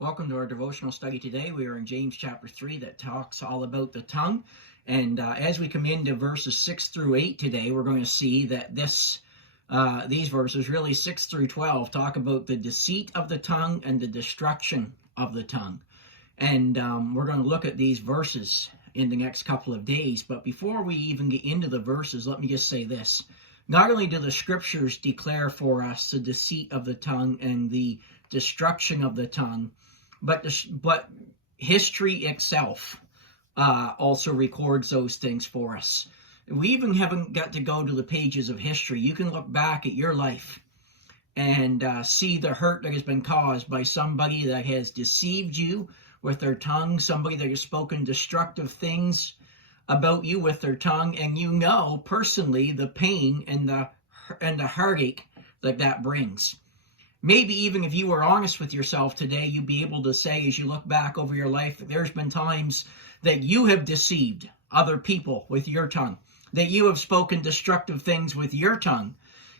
Welcome to our devotional study today. We are in James chapter 3 that talks all about the tongue. And as we come into verses 6 through 8 today, we're going to see that these verses, really 6 through 12, talk about the deceit of the tongue and the destruction of the tongue. And we're going to look at these verses in the next couple of days. But before we even get into the verses, let me just say this. Not only do the scriptures declare for us the deceit of the tongue and the destruction of the tongue, but history itself also records those things for us. We even haven't got to go to the pages of history. You can look back at your life and see the hurt that has been caused by somebody that has deceived you with their tongue, somebody that has spoken destructive things about you with their tongue, and you know personally the pain and the heartache that brings. Maybe even if you were honest with yourself today, you'd be able to say, as you look back over your life, that there's been times that you have deceived other people with your tongue, that you have spoken destructive things with your tongue.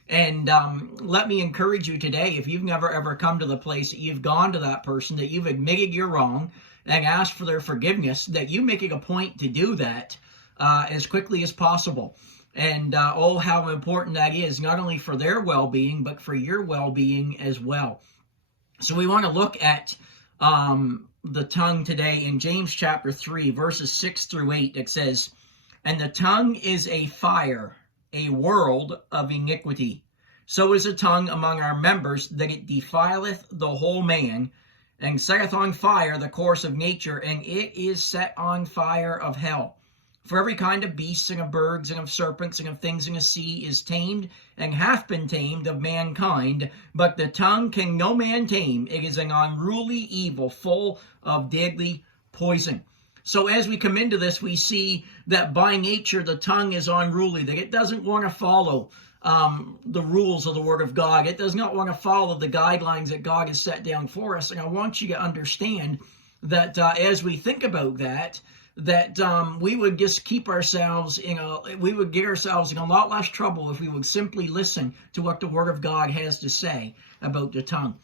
And let me encourage you today, if you've never ever come to the place that you've gone to that person, that you've admitted you're wrong and asked for their forgiveness, that you make it a point to do that as quickly as possible. And how important that is, not only for their well-being, but for your well-being as well. So we want to look at the tongue today in James chapter 3, verses 6 through 8. It says, "And the tongue is a fire, a world of iniquity. So is the tongue among our members, that it defileth the whole man, and setteth on fire the course of nature, and it is set on fire of hell. For every kind of beasts, and of birds, and of serpents, and of things in the sea is tamed, and hath been tamed of mankind. But the tongue can no man tame. It is an unruly evil, full of deadly poison." So as we come into this, we see that by nature the tongue is unruly, that it doesn't want to follow the rules of the Word of God. It does not want to follow the guidelines that God has set down for us. And I want you to understand that as we think about that we would just keep ourselves we would get ourselves in a lot less trouble if we would simply listen to what the Word of God has to say about the tongue.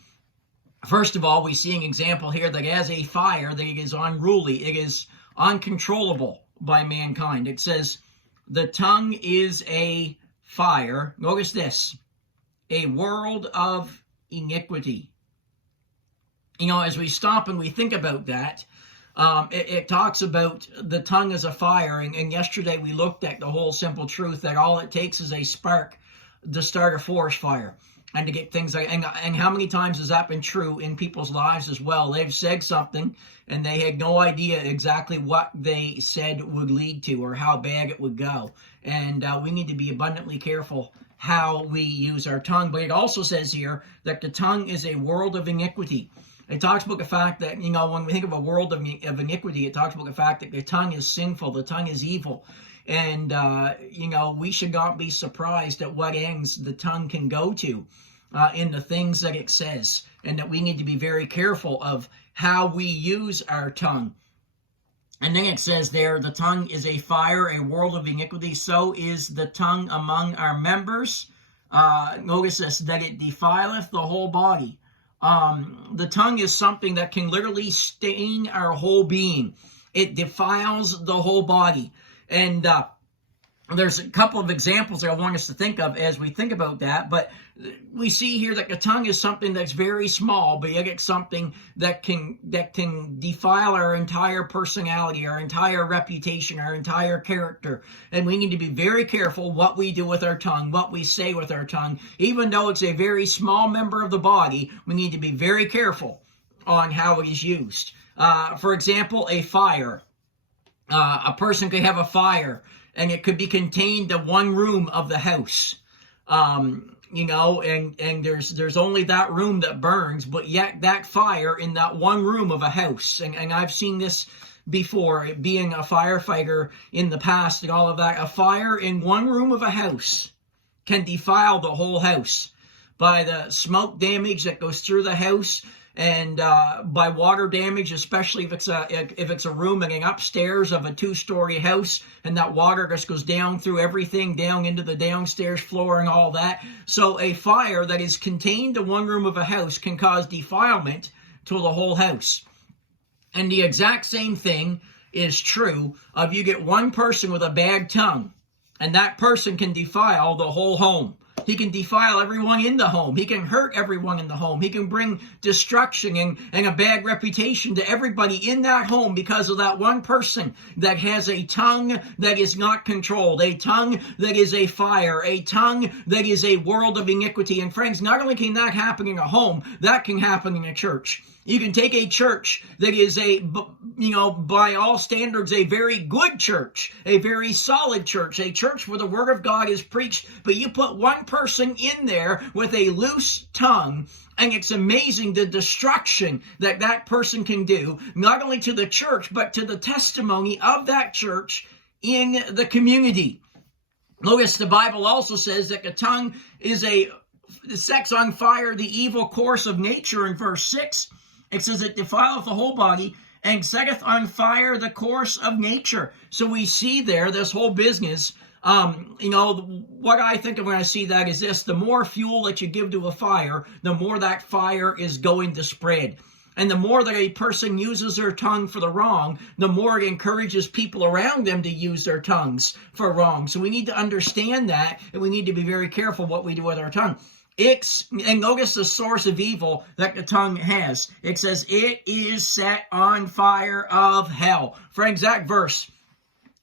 First of all, we see an example here that as a fire, that it is unruly, it is uncontrollable by mankind. It says, the tongue is a fire. Notice this, a world of iniquity. As we stop and we think about that, it talks about the tongue as a fire, and yesterday we looked at the whole simple truth that all it takes is a spark to start a forest fire and to get things like, and how many times has that been true in people's lives as well? They've said something and they had no idea exactly what they said would lead to or how bad it would go. And we need to be abundantly careful how we use our tongue. But it also says here that the tongue is a world of iniquity. It talks about the fact that, when we think of a world of iniquity, it talks about the fact that the tongue is sinful, the tongue is evil. And, we should not be surprised at what ends the tongue can go to in the things that it says. And that we need to be very careful of how we use our tongue. And then it says there, the tongue is a fire, a world of iniquity. So is the tongue among our members. Notice this, that it defileth the whole body. The tongue is something that can literally stain our whole being. It defiles the whole body. And there's a couple of examples that I want us to think of as we think about that. But we see here that the tongue is something that's very small, but yet it's something that can defile our entire personality, our entire reputation, our entire character. And we need to be very careful what we do with our tongue, what we say with our tongue. Even though it's a very small member of the body, we need to be very careful on how it is used. For example, a fire. A person could have a fire, and it could be contained in one room of the house. And there's only that room that burns, but yet that fire in that one room of a house. And I've seen this before, being a firefighter in the past and all of that. A fire in one room of a house can defile the whole house by the smoke damage that goes through the house, and by water damage, especially if it's a room in an upstairs of a 2-story house, and that water just goes down through everything, down into the downstairs floor and all that. So a fire that is contained to one room of a house can cause defilement to the whole house. And the exact same thing is true of you get one person with a bad tongue, and that person can defile the whole home. He can defile everyone in the home. He can hurt everyone in the home. He can bring destruction and a bad reputation to everybody in that home because of that one person that has a tongue that is not controlled, a tongue that is a fire, a tongue that is a world of iniquity. And friends, not only can that happen in a home, that can happen in a church. You can take a church that is by all standards, a very good church, a very solid church, a church where the Word of God is preached, but you put one person in there with a loose tongue, and it's amazing the destruction that that person can do, not only to the church, but to the testimony of that church in the community. Notice the Bible also says that the tongue sets on fire the evil course of nature in verse 6. It says it defileth the whole body and setteth on fire the course of nature. So we see there this whole business. What I think of when I see that is this: the more fuel that you give to a fire, the more that fire is going to spread. And the more that a person uses their tongue for the wrong, the more it encourages people around them to use their tongues for wrong. So we need to understand that, and we need to be very careful what we do with our tongue. And notice the source of evil that the tongue has. It says, it is set on fire of hell. Friends, that verse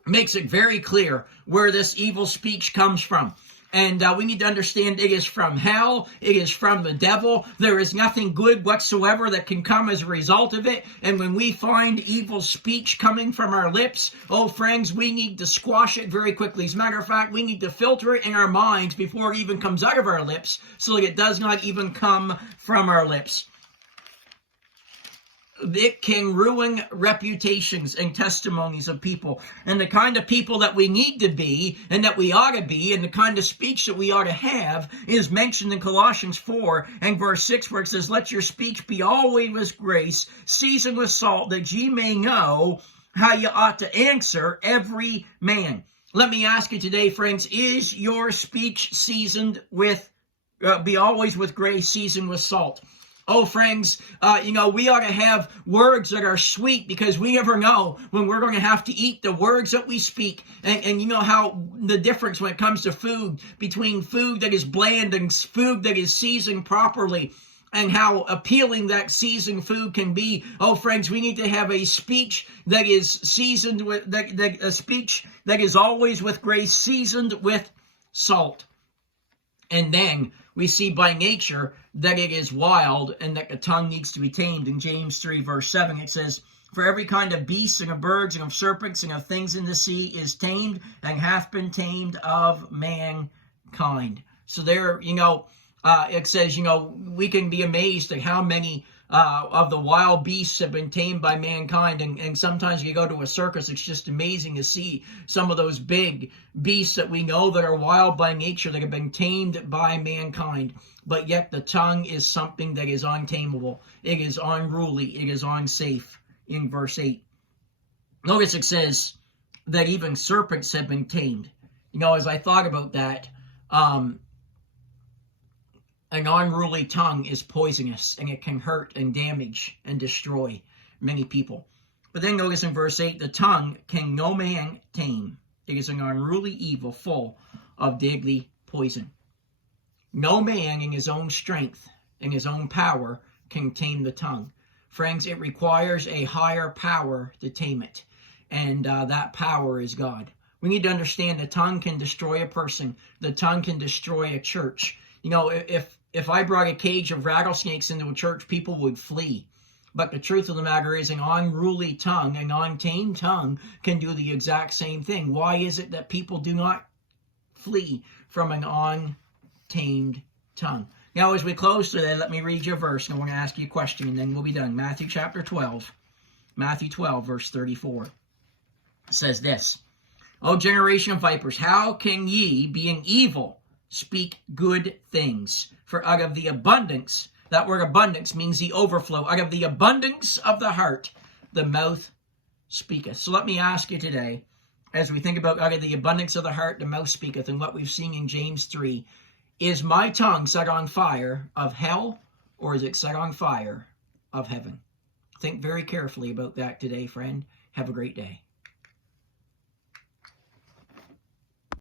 makes it very clear where this evil speech comes from. And we need to understand it is from hell. It is from the devil. There is nothing good whatsoever that can come as a result of it. And when we find evil speech coming from our lips, oh friends, we need to squash it very quickly. As a matter of fact, we need to filter it in our minds before it even comes out of our lips, so that it does not even come from our lips. It can ruin reputations and testimonies of people. And the kind of people that we need to be and that we ought to be and the kind of speech that we ought to have is mentioned in Colossians 4 and verse 6, where it says, let your speech be always with grace, seasoned with salt, that ye may know how you ought to answer every man. Let me ask you today, friends, is your speech seasoned with, be always with grace, seasoned with salt? Oh, friends, we ought to have words that are sweet, because we never know when we're going to have to eat the words that we speak. And you know how the difference when it comes to food, between food that is bland and food that is seasoned properly, and how appealing that seasoned food can be. Oh, friends, we need to have a speech that is seasoned with, a speech that is always with grace, seasoned with salt. And then we see by nature that it is wild and that the tongue needs to be tamed. In James 3 verse 7, it says, for every kind of beasts and of birds and of serpents and of things in the sea is tamed and hath been tamed of mankind. So there, it says, we can be amazed at how many of the wild beasts have been tamed by mankind. And sometimes you go to a circus, it's just amazing to see some of those big beasts that we know that are wild by nature that have been tamed by mankind. But yet the tongue is something that is untamable. It is unruly. It is unsafe. In verse 8. Notice it says that even serpents have been tamed. As I thought about that, an unruly tongue is poisonous, and it can hurt and damage and destroy many people. But then notice in verse 8, the tongue can no man tame. It is an unruly evil full of deadly poison. No man in his own strength, in his own power, can tame the tongue. Friends, it requires a higher power to tame it, and that power is God. We need to understand the tongue can destroy a person. The tongue can destroy a church. If I brought a cage of rattlesnakes into a church, people would flee. But the truth of the matter is, an unruly tongue, an untamed tongue, can do the exact same thing. Why is it that people do not flee from an untamed tongue? Now, as we close today, let me read you a verse, and I want to ask you a question, and then we'll be done. Matthew chapter 12. Matthew 12, verse 34. It says this, O generation of vipers, how can ye, being evil, speak good things? For out of the abundance, that word abundance means the overflow, out of the abundance of the heart, the mouth speaketh. So let me ask you today, as we think about out of the abundance of the heart, the mouth speaketh, and what we've seen in James 3, is my tongue set on fire of hell, or is it set on fire of heaven. Think very carefully about that today, friend. Have a great day.